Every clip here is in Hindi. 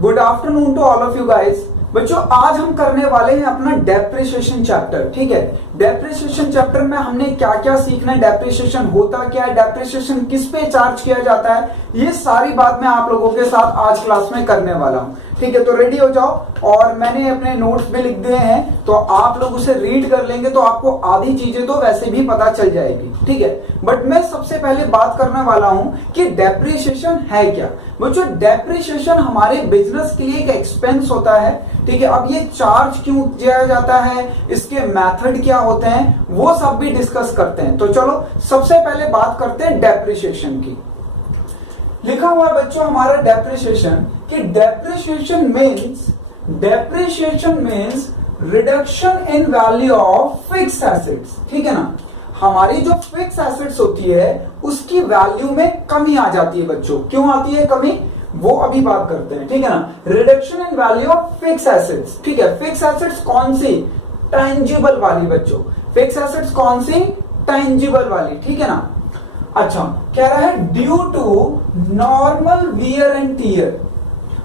Good afternoon to all of you guys. बच्चों आज हम करने वाले हैं अपना डेप्रिसिएशन चैप्टर। ठीक है, डेप्रिसिएशन चैप्टर में हमने क्या क्या सीखना है, डेप्रिसिएशन होता क्या है, डेप्रिसिएशन किस पे चार्ज किया जाता है, ये सारी बात मैं आप लोगों के साथ आज क्लास में करने वाला हूं। ठीक है, तो रेडी हो जाओ। और मैंने अपने नोट्स भी लिख दिए हैं, तो आप लोग उसे रीड कर लेंगे तो आपको आधी चीजें तो वैसे भी पता चल जाएगी। ठीक है, बट मैं सबसे पहले बात करने वाला हूं कि डेप्रिसिएशन है क्या। बच्चों डेप्रिसिएशन हमारे बिजनेस के लिए एक एक्सपेंस होता है। ठीक है, अब ये चार्ज क्यों किया जाता है, इसके मेथड क्या होते हैं, वो सब भी डिस्कस करते हैं। तो चलो सबसे पहले बात करते हैं डेप्रिसिएशन की। लिखा हुआ है बच्चों हमारा डेप्रिसिएशन कि depreciation means reduction in value of fix assets. ठीक है ना, हमारी जो फिक्स एसेट्स होती है उसकी वैल्यू में कमी आ जाती है। बच्चों क्यों आती है कमी, वो अभी बात करते हैं। ठीक है ना, reduction in value of fix assets. ठीक है, फिक्स एसेट्स कौन सी, टेंजिबल वाली। बच्चों फिक्स एसेट्स कौन सी, टेंजिबल वाली। ठीक है ना, अच्छा कह रहा है due to normal wear and tear.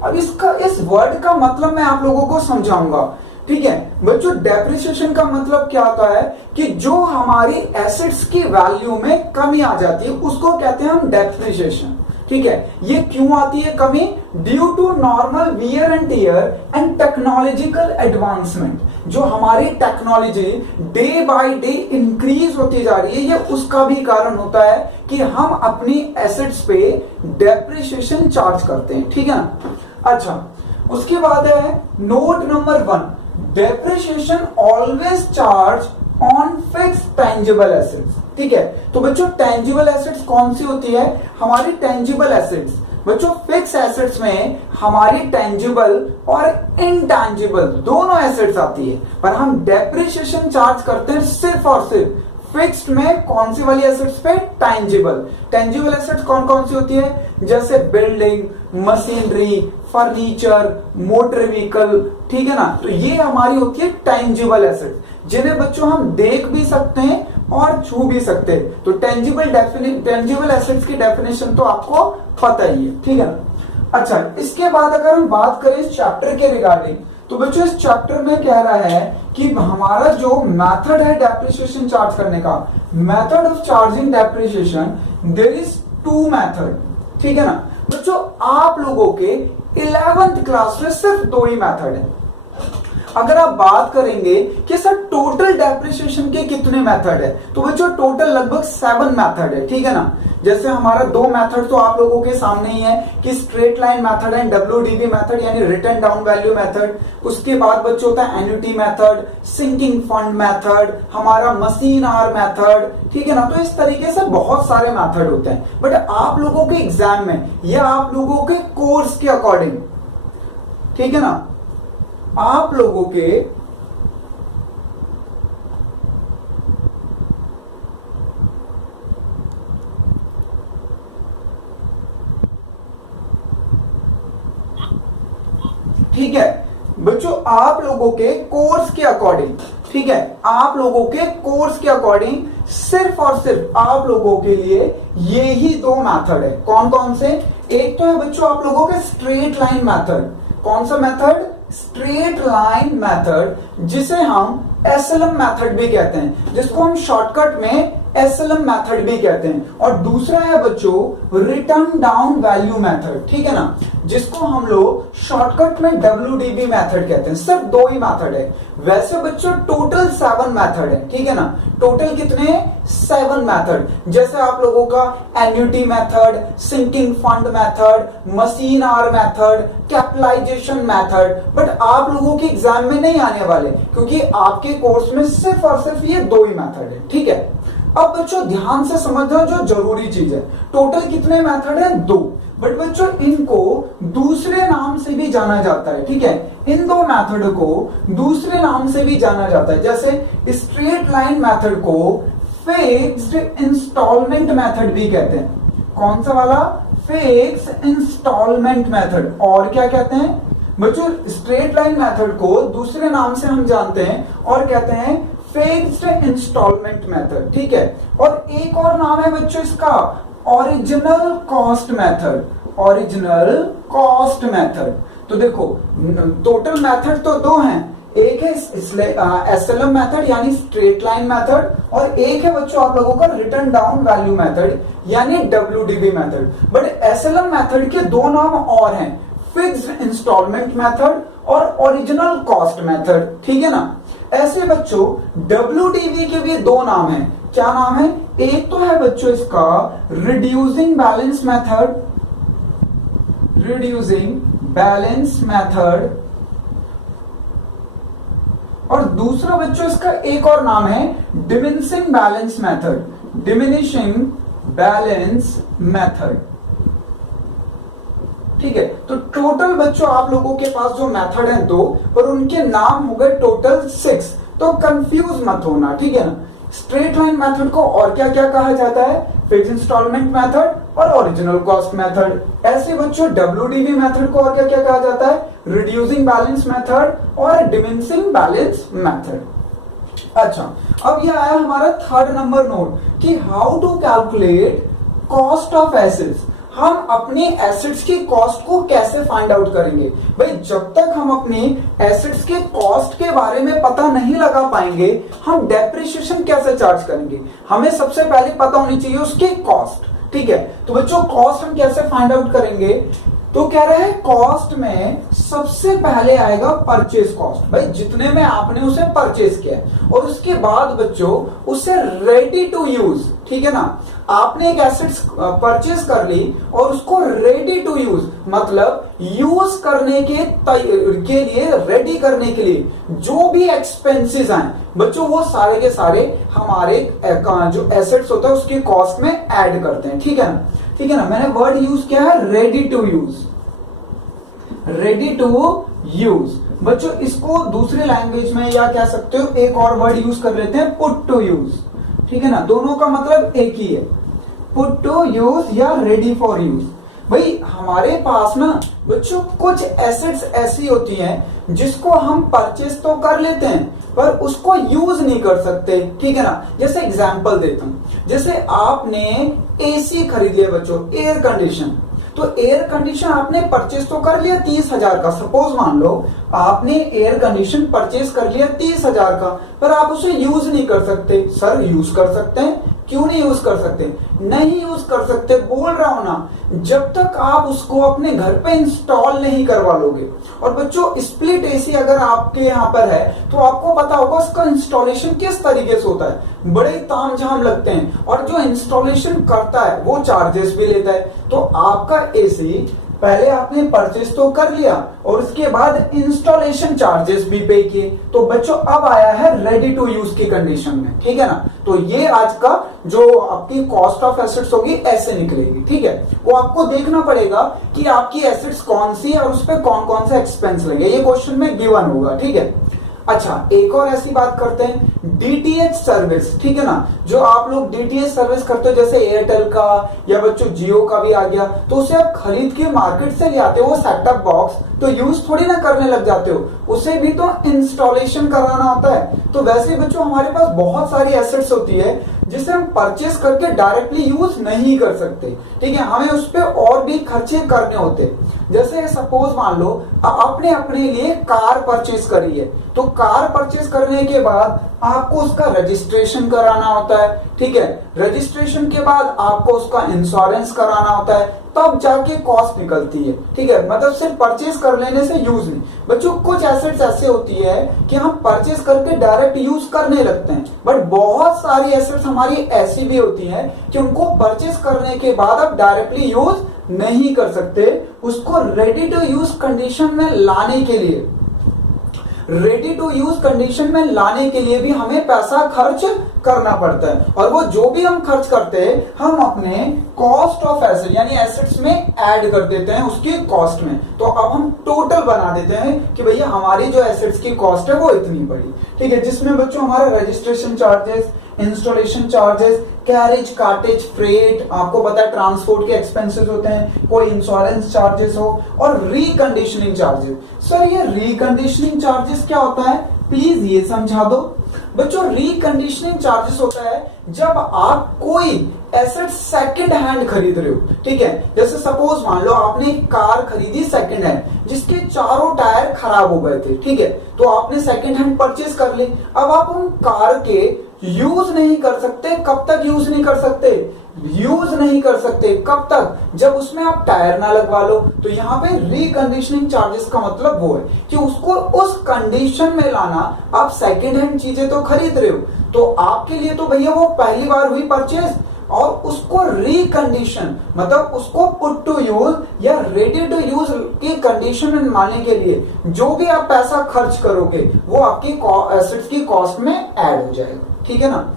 अब इस वर्ड का मतलब मैं आप लोगों को समझाऊंगा। ठीक है बच्चों, डेप्रिसिएशन का मतलब क्या होता है कि जो हमारी एसेट्स की वैल्यू में कमी आ जाती है उसको कहते हैं हम डेप्रिसिएशन। ठीक है, ये क्यों आती है कमी, due to normal wear and tear and technological advancement. जो हमारी technology day by day increase होती जा रही है, ये उसका भी कारण होता है कि हम अपनी एसेट्स पे डेप्रिसिएशन चार्ज करते हैं। ठीक है ना, अच्छा उसके बाद है note number 1, depreciation always charge on fix tangible assets. ठीक है, तो बच्चों टेंजिबल एसेट्स कौन सी होती है, हमारी टेंजिबल एसेट्स। बच्चों फिक्स एसेट्स में हमारी टेंजिबल और इनटेंजिबल दोनों एसेट्स आती है, पर हम डेप्रिसिएशन चार्ज करते हैं सिर्फ और सिर्फ फिक्स्ड में कौन सी वाली एसेट्स पे, टेंजिबल। टेंजिबल एसेट्स कौन कौन सी होती है, जैसे building, machinery, furniture, motor vehicle. ठीक है ना, तो ये हमारी होती है टेंजिबल एसेट्स, जिन्हें बच्चों हम देख भी सकते हैं और छू भी सकते हैं। तो टेंजिबल एसेट्स की डेफिनेशन तो आपको पता ही है। ठीक है ना, अच्छा इसके बाद अगर हम बात करें इस चैप्टर के रिगार्डिंग, तो बच्चों इस चैप्टर में कह रहा है कि हमारा जो मेथड है डेप्रिसिएशन चार्ज करने का, method of charging depreciation, there is 2 method. ठीक है ना बच्चों, आप लोगों के 11th क्लास में सिर्फ 2 ही मेथड है। अगर आप बात करेंगे कि सर टोटल डेप्रिसिएशन के कितने मेथड है, तो बच्चों टोटल लगभग 7 मेथड है। ठीक है ना, जैसे हमारा 2 मेथड तो आप लोगों के सामने ही है कि straight line method and WDV method यानी रिटन डाउन वैल्यू मेथड। उसके बाद बच्चों होता है annuity method, sinking fund method, हमारा मशीन आवर मेथड। ठीक है ना, तो इस तरीके से बहुत सारे मेथड होते हैं। बट आप लोगों के एग्जाम में या आप लोगों के कोर्स के अकॉर्डिंग, ठीक है ना, आप लोगों के ठीक है बच्चों, आप लोगों के कोर्स के अकॉर्डिंग, ठीक है, आप लोगों के कोर्स के अकॉर्डिंग सिर्फ और सिर्फ आप लोगों के लिए ये ही 2 मेथड है। कौन कौन से, एक तो है बच्चों आप लोगों के स्ट्रेट लाइन मेथड। कौन सा मेथड, स्ट्रेट लाइन मेथड, जिसे हम SLM मेथड भी कहते हैं, जिसको हम शॉर्टकट में SLM मेथड भी कहते हैं। और दूसरा है बच्चों रिटर्न डाउन वैल्यू मेथड। ठीक है ना, जिसको हम लोग शॉर्टकट में WDV मेथड कहते हैं। सिर्फ 2 ही मेथड है। वैसे बच्चों टोटल 7 मेथड है। ठीक है ना, टोटल कितने, 7 मेथड। जैसे आप लोगों का annuity method, sinking fund method, machine hour method, capitalization method. But आप लोगों के एग्जाम में नहीं आने वाले, क्योंकि आपके कोर्स में सिर्फ और सिर्फ ये 2 ही मेथड है। ठीक है, अब बच्चों ध्यान से समझना जो जरूरी चीज है, टोटल कितने मेथड है, 2। बट बच्चों इनको दूसरे नाम से भी जाना जाता है। ठीक है, इन 2 मेथड को दूसरे नाम से भी जाना जाता है। जैसे स्ट्रेट लाइन मेथड को फिक्स्ड इंस्टॉलमेंट मेथड भी कहते हैं। कौन सा वाला, फिक्स्ड इंस्टॉलमेंट मेथड। और क्या कहते हैं बच्चों, स्ट्रेट लाइन मेथड को दूसरे नाम से हम जानते हैं और कहते हैं फिक्स्ड इंस्टॉलमेंट मेथड। ठीक है, और एक और नाम है बच्चों इसका original cost method. Original cost method. तो देखो टोटल मेथड तो दो हैं, एक है एसएलएम मेथड यानी स्ट्रेट लाइन मेथड, और एक है बच्चों आप लोगों का रिटर्न डाउन वैल्यू मेथड यानी WDB method. But SLM method के दो नाम और हैं, फिक्स्ड इंस्टॉलमेंट मेथड और ओरिजिनल कॉस्ट मेथड, ठीक है ना। ऐसे बच्चों डब्ल्यूडीबी के भी दो नाम हैं, क्या नाम है, एक तो है बच्चों इसका reducing balance method, reducing balance method, और दूसरा बच्चों इसका एक और नाम है diminishing balance method, diminishing balance method, ठीक है। तो टोटल बच्चों आप लोगों के पास जो मेथड है दो, और उनके नाम हो गए टोटल 6, तो कंफ्यूज मत होना, ठीक है ना। स्ट्रेट लाइन मेथड को और क्या क्या कहा जाता है, फिक्स्ड इंस्टॉलमेंट मेथड और ओरिजिनल कॉस्ट मेथड। ऐसे बच्चों डब्ल्यूडीबी मेथड को और क्या क्या कहा जाता है, रिड्यूसिंग बैलेंस मेथड और डिमिनिशिंग बैलेंस मेथड। अच्छा, अब ये आया हमारा थर्ड नंबर नोट कि how to calculate cost of assets. हम अपने एसेट्स की कॉस्ट को कैसे फाइंड आउट करेंगे। भाई जब तक हम अपने एसेट्स के कॉस्ट के बारे में पता नहीं लगा पाएंगे, हम डेप्रिसिएशन कैसे चार्ज करेंगे। हमें सबसे पहले पता होनी चाहिए उसकी कॉस्ट, ठीक है। तो बच्चों कॉस्ट हम कैसे फाइंड आउट करेंगे, तो कह रहे हैं कॉस्ट में सबसे पहले आएगा परचेज कॉस्ट, भाई जितने में आपने उसे परचेज किया, और उसके बाद बच्चों उसे रेडी टू यूज, ठीक है ना। आपने एक एसेट्स परचेज कर ली और उसको रेडी टू यूज मतलब यूज करने के लिए रेडी करने के लिए जो भी एक्सपेंसेस आए बच्चों, वो सारे के सारे हमारे जो एसेट्स होता है उसकी कॉस्ट में ऐड करते हैं, ठीक है ना। ठीक है ना, मैंने वर्ड यूज किया है ready to use, ready to use. बच्चों इसको दूसरी लैंग्वेज में या कह सकते हो एक और वर्ड यूज कर लेते हैं, पुट टू यूज, ठीक है ना। दोनों का मतलब एक ही है, पुट टू यूज या रेडी फॉर यूज। भाई हमारे पास ना बच्चों कुछ एसेट्स ऐसी होती हैं जिसको हम परचेज तो कर लेते हैं पर उसको यूज नहीं कर सकते, ठीक है ना। जैसे एग्जांपल देता हूं, जैसे आपने एसी खरीद लिया बच्चों, एयर कंडीशन, तो एयर कंडीशन आपने परचेज तो कर लिया 30,000 का, सपोज मान लो आपने एयर कंडीशन परचेज कर लिया 30,000 का, पर आप उसे यूज नहीं कर सकते। सर यूज कर सकते हैं, क्यों नहीं यूज कर सकते, नहीं यूज कर सकते बोल रहा हूं ना, जब तक आप उसको अपने घर पे इंस्टॉल नहीं करवा लोगे। और बच्चों स्प्लिट एसी अगर आपके यहाँ पर है तो आपको पता होगा उसका इंस्टॉलेशन किस तरीके से होता है, बड़े तामझाम लगते हैं, और जो इंस्टॉलेशन करता है वो चार्जेस भी लेता है। तो आपका एसी पहले आपने परचेज तो कर लिया और उसके बाद इंस्टॉलेशन चार्जेस भी पे किए, तो बच्चों अब आया है रेडी टू यूज की कंडीशन में, ठीक है ना। तो ये आज का जो आपकी कॉस्ट ऑफ एसेट्स होगी ऐसे निकलेगी, ठीक है। वो आपको देखना पड़ेगा कि आपकी एसेट्स कौन सी है और उस पर कौन कौन से एक्सपेंस लगे, ये क्वेश्चन में गिवन होगा, ठीक है। अच्छा एक और ऐसी बात करते हैं डीटीएच सर्विस, ठीक है ना। जो आप लोग डीटीएच सर्विस करते हो जैसे एयरटेल का या बच्चों जियो का भी आ गया, तो उसे आप खरीद के मार्केट से ले आते हो, वो सेटअप बॉक्स तो यूज थोड़ी ना करने लग जाते हो, उसे भी तो इंस्टॉलेशन कराना होता है। तो वैसे बच्चों हमारे पास बहुत सारी एसेट्स होती है जिसे हम परचेस करके डायरेक्टली यूज नहीं कर सकते, ठीक है, हमें उस पर और भी खर्चे करने होते। जैसे सपोज मान लो आपने अपने लिए कार परचेस करी है, तो कार परचेस करने के बाद आपको उसका रजिस्ट्रेशन कराना होता है, ठीक है। रजिस्ट्रेशन के बाद आपको उसका इंश्योरेंस कराना होता है, तब जाके कॉस्ट निकलती है, ठीक है। मतलब सिर्फ परचेज कर लेने से यूज नहीं। बच्चों कुछ एसेट्स ऐसे होती है कि हम परचेज करके डायरेक्ट यूज करने लगते हैं, बट बहुत सारी एसेट्स हमारी ऐसी भी होती हैं कि उनको परचेज करने के बाद आप डायरेक्टली यूज नहीं कर सकते। उसको रेडी टू यूज कंडीशन में लाने के लिए, रेडी टू यूज कंडीशन में लाने के लिए भी हमें पैसा खर्च करना पड़ता है, और वो जो भी हम खर्च करते हैं हम अपने कॉस्ट ऑफ एसेट यानी एसेट्स में ऐड कर देते हैं उसकी कॉस्ट में। तो अब हम टोटल बना देते हैं कि भैया हमारी जो एसेट्स की कॉस्ट है वो इतनी पड़ी, ठीक है, जिसमें बच्चों हमारा registration charges, installation charges, carriage cartage freight, आपको पता है ट्रांसपोर्ट के एक्सपेंसेस होते हैं, कोई इंश्योरेंस चार्जेस हो, और रिकंडीशनिंग चार्जेस। सर ये रिकंडीशनिंग चार्जेस क्या होता है, प्लीज ये समझा दो। बच्चों रिकंडीशनिंग चार्जेस होता है जब आप कोई एसेट सेकंड हैंड खरीद रहे हो, ठीक है। जैसे सपोज मान लो आपने एक कार खरीदी सेकंड हैंड जिसके चारों टायर खराब हो गए थे, ठीक है, तो आपने सेकंड हैंड परचेज कर ली। अब आप उन कार के यूज नहीं कर सकते। कब तक यूज नहीं कर सकते? यूज नहीं कर सकते कब तक? जब उसमें आप टायर ना लगवा लो। तो यहाँ पे रिकंडीशनिंग चार्जेस का मतलब वो है कि उसको उस कंडीशन में लाना। आप सेकंड हैंड चीजें तो खरीद रहे हो, तो आपके लिए तो भैया वो पहली बार हुई परचेज, और उसको रिकंडीशन मतलब उसको पुट टू यूज या रेडी टू यूज की कंडीशन में लाने के लिए जो भी आप पैसा खर्च करोगे वो आपकी एसेट्स की कॉस्ट में ऐड हो जाएगा, ठीक है ना।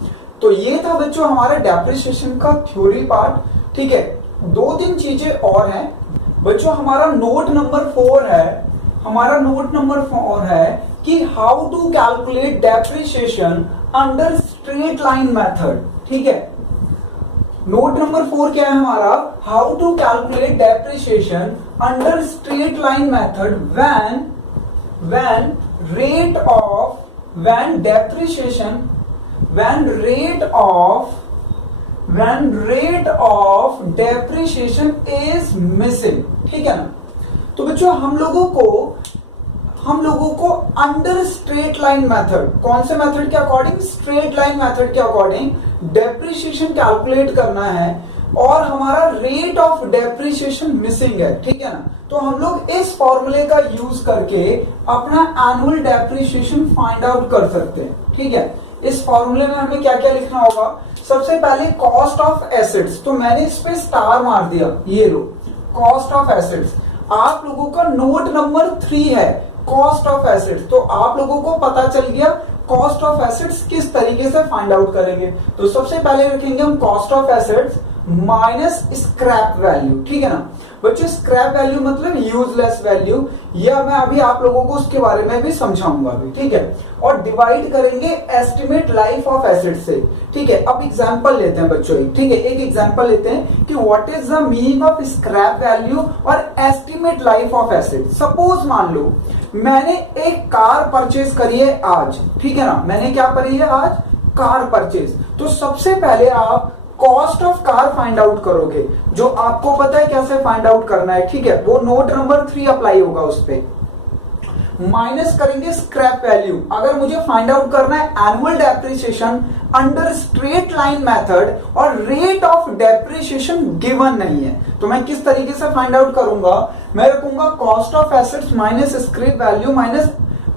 तो ये था बच्चों हमारा डेप्रिसिएशन का थ्योरी पार्ट, ठीक है। 2-3 चीजें और हैं बच्चों। हमारा नोट नंबर 4 है, हमारा नोट नंबर 4 है कि how to calculate depreciation under straight line method, ठीक है। नोट नंबर 4 क्या है हमारा? How to calculate depreciation under straight line method when rate of depreciation is missing, ठीक है ना। तो बच्चों हम लोगों को अंडर स्ट्रेट लाइन मेथड, कौन से मेथड के अकॉर्डिंग? स्ट्रेट लाइन मेथड के अकॉर्डिंग डेप्रिसिएशन कैलकुलेट करना है, और हमारा रेट ऑफ डेप्रिसिएशन मिसिंग है, ठीक है ना। तो हम लोग इस फॉर्मूले का यूज करके अपना एनुअल डेप्रिसिएशन फाइंड आउट कर सकते हैं, ठीक है। इस फॉर्मूले में हमें क्या क्या लिखना होगा? सबसे पहले कॉस्ट ऑफ एसेट्स, तो मैंने इस पे स्टार मार दिया, ये लो कॉस्ट ऑफ एसेट्स। आप लोगों का नोट नंबर 3 है कॉस्ट ऑफ एसेट्स, तो आप लोगों को पता चल गया कॉस्ट ऑफ एसेट्स किस तरीके से फाइंड आउट करेंगे। तो सबसे पहले रखेंगे हम cost of assets minus scrap value, ठीक है ना। बच्चों स्क्रैप वैल्यू मतलब यूजलेस वैल्यू, या मैं अभी आप लोगों को उसके बारे में भी समझाऊंगा अभी, ठीक है। और डिवाइड करेंगे एस्टिमेट लाइफ ऑफ एसेट से, ठीक है। अब एग्जांपल लेते हैं बच्चों, ठीक है, एक एग्जांपल लेते हैं कि what is the meaning of scrap value और estimate life of asset. Suppose मान लो मैंने एक कार परचेज करी है आज, ठीक है ना। मैंने क्या करी है आज? Car purchase. तो सबसे पहले आप cost of car find out करोगे, जो आपको पता है कैसे फाइंड आउट करना है, ठीक है। वो नोट नंबर 3 अप्लाई होगा उस पे। माइनस करेंगे स्क्रैप वैल्यू। अगर मुझे फाइंड आउट करना है annual depreciation under straight line method और रेट ऑफ डेप्रिसिएशन गिवन नहीं है, तो मैं किस तरीके से फाइंड आउट करूंगा? मैं रखूंगा cost of assets minus scrap value minus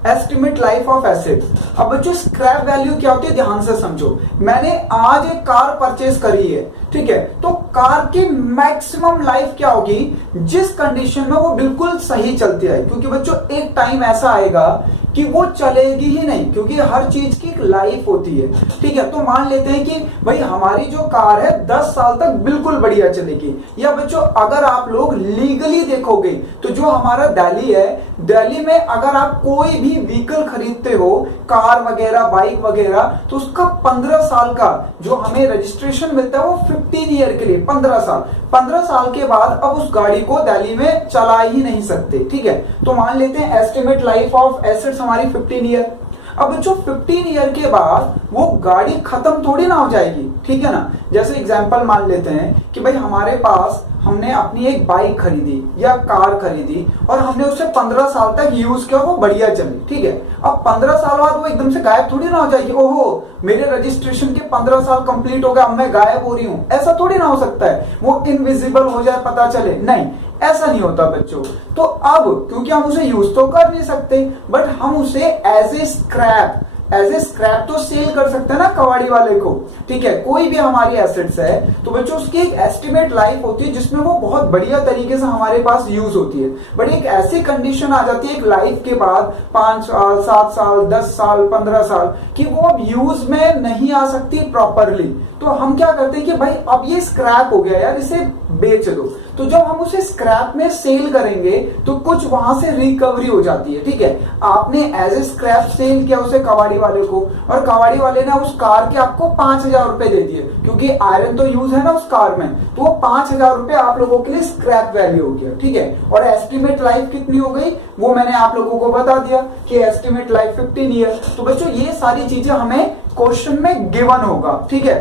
estimate life of assets. अब बच्चों स्क्रैप वैल्यू क्या होती है ध्यान से समझो। मैंने आज एक कार परचेज करी है, ठीक है, तो कार की मैक्सिमम लाइफ क्या होगी? जिस कंडीशन में वो बिल्कुल सही चलती है, क्योंकि बच्चों एक टाइम ऐसा आएगा कि वो चलेगी ही नहीं, क्योंकि हर चीज की एक लाइफ होती है, ठीक है। तो मान लेते हैं कि भाई हमारी जो कार है 10 साल तक बिल्कुल बढ़िया चलेगी। या बच्चों अगर आप लोग लीगली देखोगे तो जो हमारा दिल्ली है, दिल्ली में अगर आप कोई भी व्हीकल खरीदते हो, कार वगैरह बाइक वगैरह, तो उसका 15 साल का जो हमें रजिस्ट्रेशन मिलता है वो 15 ईयर के लिए, 15 साल। 15 साल के बाद अब उस गाड़ी को दिल्ली में चला ही नहीं सकते, ठीक है। तो मान लेते हैं एस्टिमेट लाइफ ऑफ एसेट्स हमारी 15 ईयर। अब बच्चों 15 ईयर के बाद वो गाड़ी खत्म थोड़ी ना हो जाएगी, ठीक है ना। जैसे एग्जांपल मान लेते हैं कि भाई हमारे पास हमने अपनी एक बाइक खरीदी या कार खरीदी और हमने उसे 15 साल तक यूज किया, वो बढ़िया चली, ठीक है। अब 15 साल बाद वो एकदम से गायब थोड़ी ना हो जाएगी, ओहो मेरे रजिस्ट्रेशन के 15 साल कंप्लीट हो गए, अब मैं गायब हो रही हूं, ऐसा थोड़ी ना हो सकता है। वो इनविजिबल हो जाए, पता चले, नहीं, ऐसा नहीं होता बच्चों। तो अब क्योंकि हम उसे यूज तो कर नहीं सकते, बट हम उसे एज ए स्क्रैप तो सेल कर सकते हैं ना कबाड़ी वाले को, ठीक है। कोई भी हमारी एसेट्स है तो बच्चों उसकी एक एस्टिमेट लाइफ होती है जिसमें वो बहुत बढ़िया तरीके से हमारे पास यूज होती है। बट एक ऐसी कंडीशन आ जाती है एक लाइफ के बाद 5 साल 7 साल 10 साल 15 साल कि वो अब यूज में नहीं आ सकती प्रॉपरली। तो हम क्या करते हैं कि भाई अब ये स्क्रैप हो गया यार, इसे बेच दो। तो जब हम उसे स्क्रैप में सेल करेंगे तो कुछ वहां से रिकवरी हो जाती है, ठीक है। आपने एज ए स्क्रैप सेल किया उसे कबाड़ी वाले को, और कबाड़ी वाले ने उस कार के आपको 5,000 रुपए दे दिए, क्योंकि आयरन तो यूज है ना उस कार में, तो वो 5,000 रुपए आप लोगों के लिए स्क्रैप वैल्यू हो गया, ठीक है। और एस्टिमेट लाइफ कितनी हो गई वो मैंने आप लोगों को बता दिया कि एस्टिमेट लाइफ 15 ईयर। तो बच्चों ये सारी चीजें हमें क्वेश्चन में गिवन होगा, ठीक है।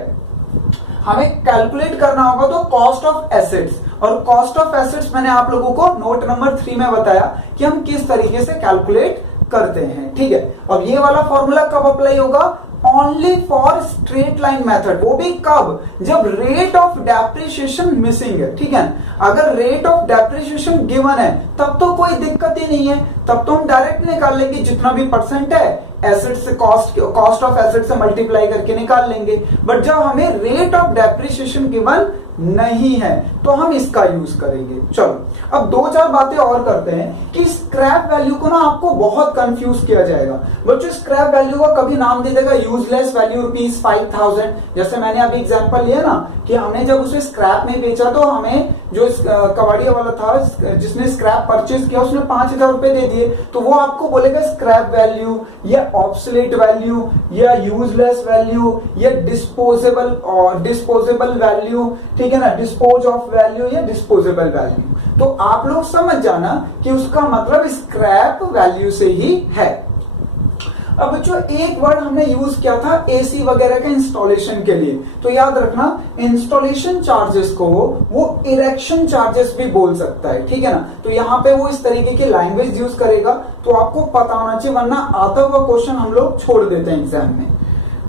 हमें कैलकुलेट करना होगा तो कॉस्ट ऑफ एसेट्स, और कॉस्ट ऑफ एसेट्स मैंने आप लोगों को नोट नंबर 3 में बताया कि हम किस तरीके से कैलकुलेट करते हैं, ठीक है। अब ये वाला फॉर्मूला कब अप्लाई होगा? Only for straight line method. वो भी कब? जब रेट ऑफ डेप्रिसिएशन मिसिंग है, ठीक है। अगर रेट ऑफ डेप्रिसिएशन गिवन है तब तो कोई दिक्कत ही नहीं है, तब तो हम डायरेक्ट निकाल लेंगे जितना भी परसेंट है एसेट से, कॉस्ट ऑफ एसेट से मल्टीप्लाई करके निकाल लेंगे। बट जब हमें रेट ऑफ डेप्रिसिएशन गिवन नहीं है तो हम इसका यूज करेंगे। चलो अब 2-4 बातें और करते हैं कि स्क्रैप वैल्यू को ना आपको बहुत कंफ्यूज किया जाएगा। बच्चों स्क्रैप वैल्यू को कभी नाम दे देगा यूजलेस वैल्यू ₹5000, जैसे मैंने अभी एग्जांपल लिया ना कि हमने जब उसे स्क्रैप में बेचा तो हमें जो कबाड़िया वाला था जिसने स्क्रैप परचेज किया उसने 5000 रुपए दे दिए, तो वो आपको बोलेगा स्क्रैप वैल्यू या ऑब्सोलेट वैल्यू या यूजलेस वैल्यू या डिस्पोजेबल वैल्यू, ठीक है ना, डिस्पोज ऑफ वैल्यू या डिस्पोजेबल वैल्यू। तो आप लोग समझ जाना कि उसका मतलब स्क्रैप वैल्यू से ही है। अब बच्चों एक वर्ड हमने यूज किया था एसी वगैरह के इंस्टॉलेशन के लिए, तो याद रखना इंस्टॉलेशन चार्जेस को वो इरेक्शन चार्जेस भी बोल सकता है, ठीक है ना। तो यहाँ पे वो इस तरीके की लैंग्वेज यूज करेगा तो आपको पता होना चाहिए, वरना आता हुआ क्वेश्चन हम लोग छोड़ देते हैं एग्जाम में।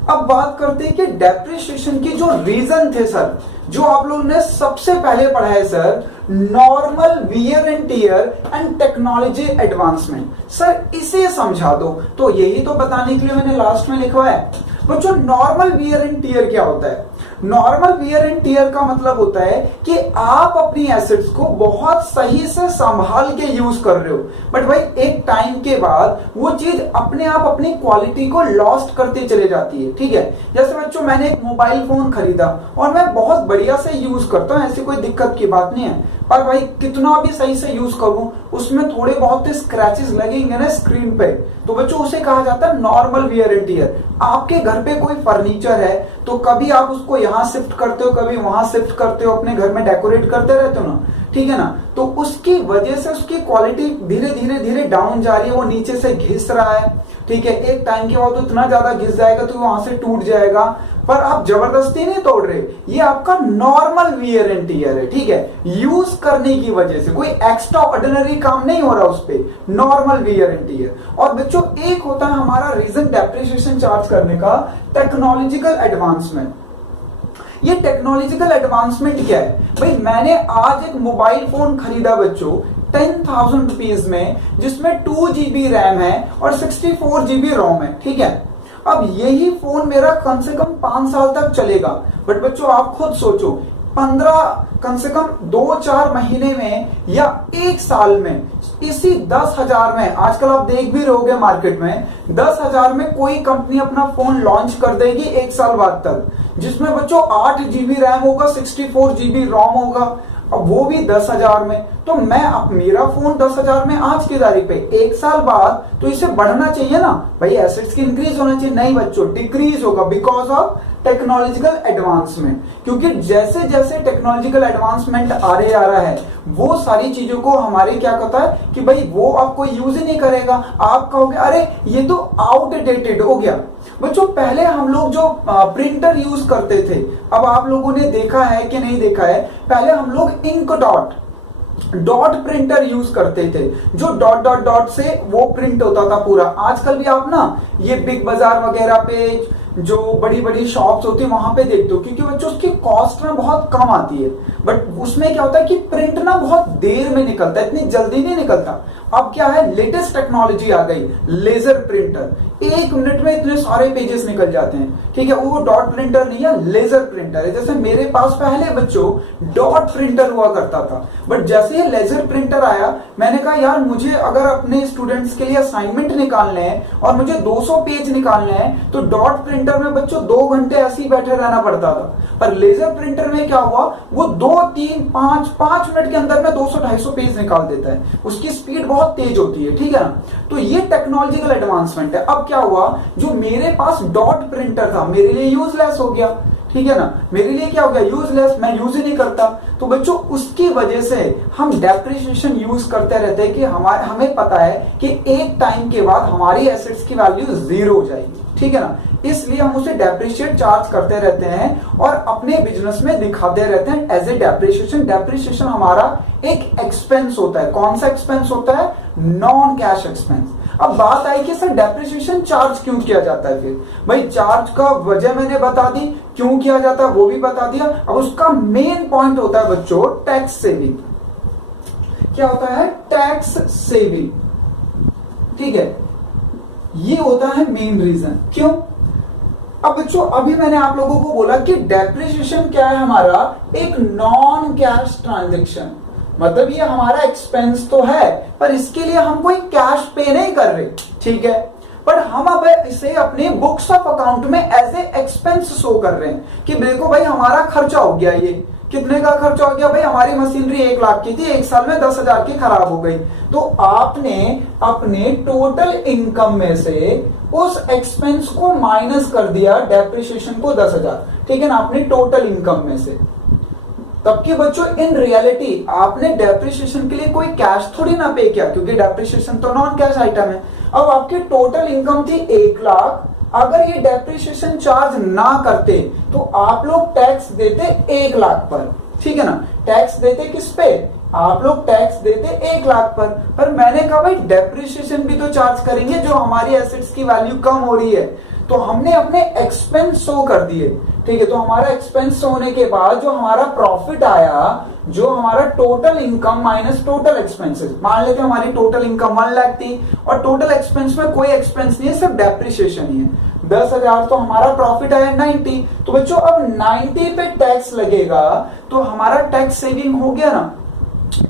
अब बात करते हैं कि डेप्रिसिएशन की जो रीजन थे सर, जो आप लोगों ने सबसे पहले पढ़ा है sir, normal wear and tear and technology advancement. Sir इसे समझा दो, तो यही तो बताने के लिए मैंने लास्ट में लिखा है। बच्चों नॉर्मल वियर एंड टियर क्या होता है? नॉर्मल वियर एंड टियर का मतलब होता है कि आप अपनी एसेट्स को बहुत सही से संभाल के यूज कर रहे हो, बट भाई एक टाइम के बाद वो चीज अपने आप अपनी क्वालिटी को लॉस्ट करती चले जाती है, ठीक है। जैसे बच्चों मैंने एक मोबाइल फोन खरीदा और मैं बहुत बढ़िया से यूज करता हूँ, ऐसी कोई दिक्कत की बात नहीं है, पर भाई कितना भी सही से यूज करूं उसमें थोड़े बहुत स्क्रैचेस लगेंगे ना स्क्रीन पे, तो बच्चों उसे कहा जाता है नॉर्मल वियर एंड टियर। आपके घर पे कोई फर्नीचर है तो कभी आप उसको यहाँ शिफ्ट करते हो, कभी वहां शिफ्ट करते हो, अपने घर में डेकोरेट करते रहते हो ना, ठीक है ना, तो उसकी वजह से उसकी क्वालिटी धीरे धीरे धीरे डाउन जा रही है, वो नीचे से घिस रहा है, ठीक है। एक टाइम के बाद तो इतना ज्यादा घिस जाएगा तो वहां से टूट जाएगा, पर आप जबरदस्ती नहीं तोड़ रहे, ये आपका नॉर्मल वियर एंड टियर है, ठीक है। यूज करने की वजह से कोई एक्स्ट्रा ऑर्डिनरी काम नहीं हो रहा उस पे, नॉर्मल वियर एंड टियर। और बच्चों एक होता है हमारा रीजन डेप्रिसिएशन चार्ज करने का, टेक्नोलॉजिकल एडवांसमेंट। ये टेक्नोलॉजिकल एडवांसमेंट क्या है? भाई मैंने आज एक मोबाइल फोन खरीदा बच्चों 10,000 रुपीज में, जिसमें 2 GB रैम है और 64 GB रोम है, ठीक है। अब यही फोन मेरा कम से कम 5 साल तक चलेगा, बट बच्चों आप खुद सोचो 15 कम से कम 2-4 महीने में या 1 साल में इसी 10,000 में, आजकल आप देख भी रहोगे मार्केट में 10,000 में कोई कंपनी अपना फोन लॉन्च कर देगी 1 साल बाद तक, जिसमें बच्चों 8 GB रैम होगा, 64 GB रोम होगा, अब वो भी 10,000 में। तो मैं अब मेरा फोन 10,000 में आज की तारीख पे, 1 साल बाद तो इसे बढ़ना चाहिए ना भाई, एसेट्स की इंक्रीज होना चाहिए, नहीं बच्चों डिक्रीज होगा बिकॉज ऑफ टेक्नोलॉजिकल एडवांसमेंट। क्योंकि जैसे जैसे टेक्नोलॉजिकल एडवांसमेंट आ रहा है वो सारी चीजों को हमारे क्या कहता है कि भाई वो आपको यूज ही नहीं करेगा, आप कहोगे अरे ये तो आउटडेटेड हो गया। बच्चों पहले हम लोग जो प्रिंटर यूज करते थे, अब आप लोगों ने देखा है कि नहीं देखा है, पहले हम लोग इंक डॉट प्रिंटर यूज करते थे, जो डॉट डॉट डॉट से वो प्रिंट होता था पूरा। आजकल भी आप ना ये बिग बाजार वगैरह पे जो बड़ी बड़ी शॉप्स होती है वहां पे देखते हो, क्योंकि बच्चों उसकी कॉस्ट ना बहुत कम आती है, बट उसमें क्या होता है कि प्रिंट ना बहुत देर में निकलता है, इतनी जल्दी नहीं निकलता। अब क्या है, लेटेस्ट टेक्नोलॉजी आ गई, लेजर प्रिंटर, 1 मिनट में इतने सारे पेजेस निकल जाते हैं, ठीक है। वो डॉट प्रिंटर नहीं है, लेजर प्रिंटर है। जैसे मेरे पास पहले बच्चों डॉट प्रिंटर हुआ करता था, बट जैसे ये लेजर प्रिंटर आया मैंने कहा यार मुझे अगर अपने स्टूडेंट्स के लिए असाइनमेंट निकालने हैं और मुझे 200 पेज निकालने हैं तो डॉट प्रिंटर में बच्चों 2 घंटे ऐसे ही बैठे रहना पड़ता था, पर लेजर प्रिंटर में क्या हुआ, वो 2, 3, 5 मिनट के अंदर में 200-250 पेज निकाल देता है, उसकी स्पीड बहुत तेज होती है, ठीक है ना। तो ये टेक्नोलॉजिकल एडवांसमेंट है। अब क्या हुआ, जो मेरे पास डॉट प्रिंटर था मेरे लिए यूजलेस हो गया, ठीक है ना, मेरे लिए क्या हो गया, यूजलेस, मैं यूज ही नहीं करता। तो बच्चों उसकी वजह से हम डेप्रिसिएशन यूज करते रहते हैं कि हमें पता है कि एक टाइम के बाद हमारी एसेट्स की वैल्यू 0 हो जाएगी, ठीक है ना। इसलिए हम उसे डेप्रिशिएट चार्ज करते रहते हैं और अपने बिजनेस में दिखाते रहते हैं एज ए डेप्रिशिएशन। डेप्रिशिएशन हमारा एक एक्सपेंस होता है। कौन सा एक्सपेंस होता है? Non cash expense. अब बात आई कि सर डेप्रिशिएशन चार्ज क्यों किया जाता है? फिर भाई चार्ज का वजह मैंने बता दी, क्यों किया जाता है वो भी बता दिया। अब उसका मेन पॉइंट होता है बच्चों टैक्स सेविंग। क्या होता है? Tax saving. ठीक है, ये होता है मेन रीजन। क्यों? अब बच्चों अभी मैंने आप लोगों को बोला कि डेप्रिसिएशन क्या है हमारा? एक नॉन कैश ट्रांजैक्शन। मतलब ये हमारा एक्सपेंस तो है पर इसके लिए हम कोई कैश पे नहीं कर रहे, ठीक है, पर हम अब इसे अपने बुक्स ऑफ अकाउंट में एज ए एक्सपेंस शो कर रहे हैं कि देखो भाई हमारा खर्चा हो गया। ये कितने का खर्चा हो गया भाई? हमारी मशीनरी 1 लाख की थी, 1 साल में 10,000 की खराब हो गई। तो आपने अपने टोटल इनकम में से उस एक्सपेंस को माइनस कर दिया, डेप्रिसिएशन को 10,000, ठीक है ना, अपने टोटल इनकम में से। तब के बच्चों इन रियलिटी आपने डेप्रिसिएशन के लिए कोई कैश थोड़ी ना पे किया, क्योंकि डेप्रिसिएशन तो नॉन कैश आइटम है। अब आपकी टोटल इनकम थी 1 लाख, अगर ये डेप्रिसिएशन चार्ज ना करते तो आप लोग टैक्स देते 1 लाख पर, ठीक है ना। टैक्स देते किस पे? आप लोग टैक्स देते 1 लाख पर मैंने कहा भाई डेप्रिसिएशन भी तो चार्ज करेंगे, जो हमारी एसेट्स की वैल्यू कम हो रही है, तो हमने अपने एक्सपेंस शो कर दिए, ठीक है। तो हमारा एक्सपेंस होने के बाद जो हमारा प्रॉफिट आया, जो हमारा total income minus total expenses, मान लेते हैं हमारी टोटल इनकम 1 लाख थी और टोटल एक्सपेंस में कोई एक्सपेंस नहीं है, सिर्फ डेप्रिसिएशन ही है 10,000, तो हमारा प्रॉफिट आया 90। तो बच्चों अब 90 पे टैक्स लगेगा तो हमारा टैक्स सेविंग हो गया ना।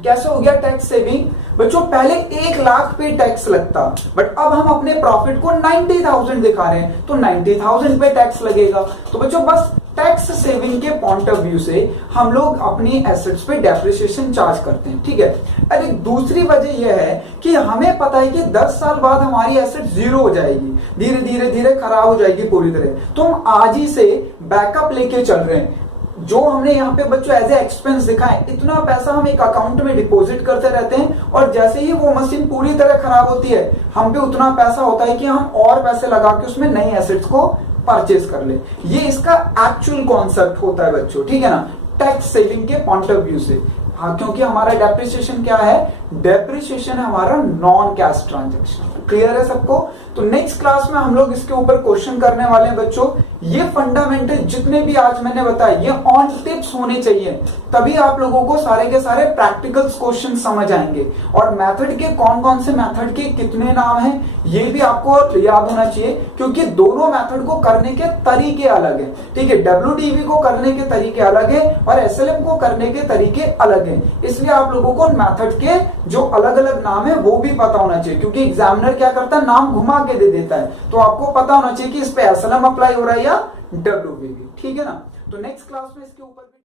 कैसे हो गया टैक्स सेविंग? बच्चों पहले 1 लाख पे टैक्स लगता, बट अब हम अपने प्रॉफिट को 90,000 दिखा रहे हैं तो 90,000 पे टैक्स लगेगा। तो बच्चों बस टैक्स सेविंग के पॉइंट ऑफ व्यू से हम लोग अपनी एसेट्स पे डेप्रिसिएशन चार्ज करते हैं, ठीक है। अरे दूसरी वजह यह है कि हमें पता है कि 10 साल बाद हमारी एसेट जीरो हो जाएगी, धीरे धीरे धीरे खराब हो जाएगी पूरी तरह, तो हम आज ही से बैकअप लेके चल रहे हैं। जो हमने यहाँ पे बच्चों एज ए एक्सपेंस दिखा है, इतना पैसा हम एक अकाउंट में डिपॉजिट करते रहते हैं और जैसे ही वो मशीन पूरी तरह खराब होती है हम पे उतना पैसा होता है कि हम और पैसे लगा के उसमें नई एसेट्स को परचेज कर ले। ये इसका एक्चुअल कॉन्सेप्ट होता है बच्चों, ठीक है ना, टैक्स सेविंग के पॉइंट ऑफ व्यू से। हाँ, क्योंकि हमारा डेप्रिसिएशन क्या है? डेप्रिसिएशन है हमारा नॉन कैश ट्रांजैक्शन। क्लियर है सबको? तो नेक्स्ट क्लास में हम लोग इसके ऊपर क्वेश्चन करने वाले हैं बच्चों। ये फंडामेंटल जितने भी आज मैंने बताया ये ऑन टिप्स होने चाहिए, तभी आप लोगों को सारे के सारे प्रैक्टिकल्स क्वेश्चन समझ आएंगे। और मेथड के कौन कौन से मेथड के कितने नाम हैं ये भी आपको याद होना चाहिए, क्योंकि दोनों मेथड को करने के तरीके अलग है, ठीक है। WDV को करने के तरीके अलग है और SLM को करने के तरीके अलग है, इसलिए आप लोगों को मेथड के जो अलग अलग नाम है वो भी पता होना चाहिए, क्योंकि एग्जामिनर क्या करता है, नाम घुमा के दे देता है। तो आपको पता होना चाहिए कि इस पे SLM अप्लाई हो रहा है या WDV, ठीक है ना। तो नेक्स्ट क्लास में इसके ऊपर